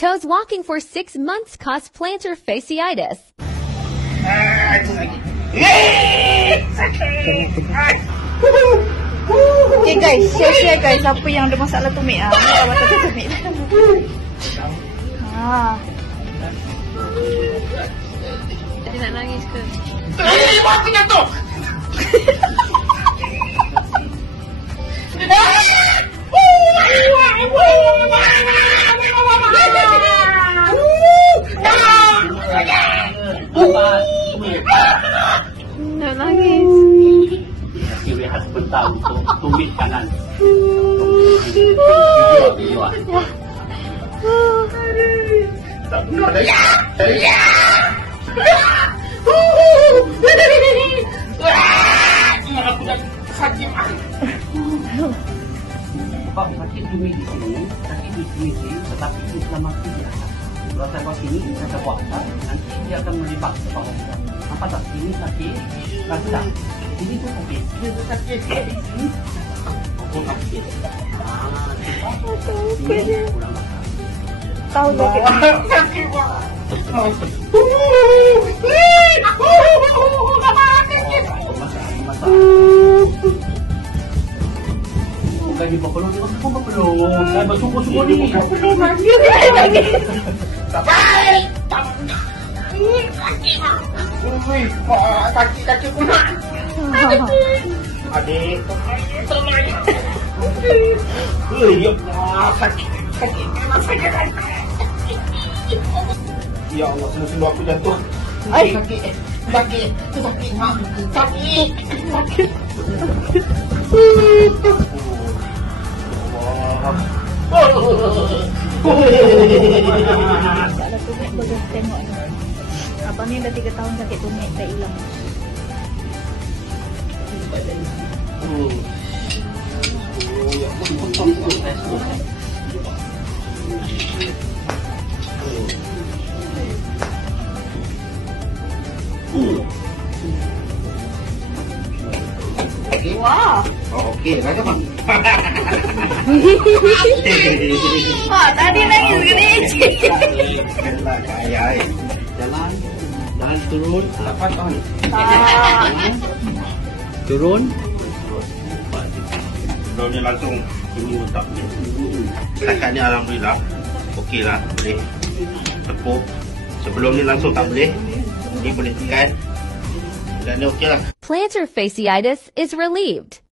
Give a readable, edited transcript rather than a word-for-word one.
Toes walking for 6 months caused plantar fasciitis. Okay guys, share guys apa yang ada masalah tumit ah. Ni awak tak tumit. Dia nak nangis ke? Aku jatuh. Nak nangis. Kasih rehat sebentar untuk tumit kanan. Tak benar dah. Aku dah sakit. Sebab sakit tumit di sini, sakit di sini, tetapi inflamasi di atas. Kalau saya buat sini, saya puasa, nanti dia akan melibat ke bawah kita. Nampak tak? Sini sakit, rasa. Sini tu sakit, sini tu sakit. Sini aku sakit. Sini kurang makan. Tahu sakit. Sakit banget. Lagi berpeluh, aku berpeluh. Saya bersungguh-sungguh ni. Berpeluh lagi. Tak baik. Sakit. Ui, kaki pula. Adik. Ya Allah, sakit. Ya Allah, sungguh-sungguh aku jatuh. Sakit. Sakit. Masalah tumit bagus tengok ni. Abang ni dah 3 tahun sakit tumit tak hilang. Wah. Okey, raja bang. Tadi nangis gini. Kena kaya. Jalan turun. Apa tahu ni? Turun. Turunnya langsung ini otak ni. Setakat ni alhamdulillah. Okeylah, boleh tepuk. Sebelum ni langsung tak boleh. Ni boleh tekan. Dan ni okeylah. Plantar fasciitis is relieved.